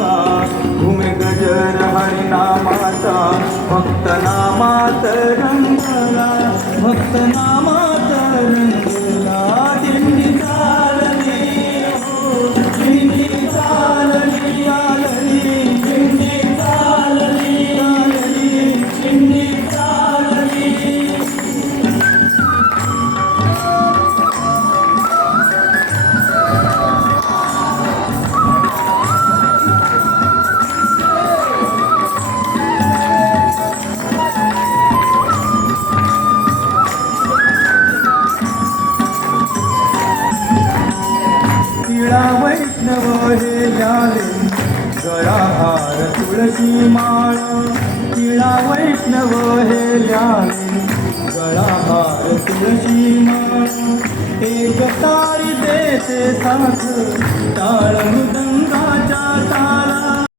नामाचा, घुमे गजर हरिनामाचा, भक्त नामात रंगला, भक्त नामात रंगला. दिंडी चालली हो, दिंडी चालली आलली, दिंडी चालली आलली, दिंडी चालली. तिळा वैष्णव हे झाले, गळा हार तुळशी माळ. तिळा वैष्णव हे झाले, गळा हार तुळशी माळ. एक ताळी देते साथ, टाळ मृदंग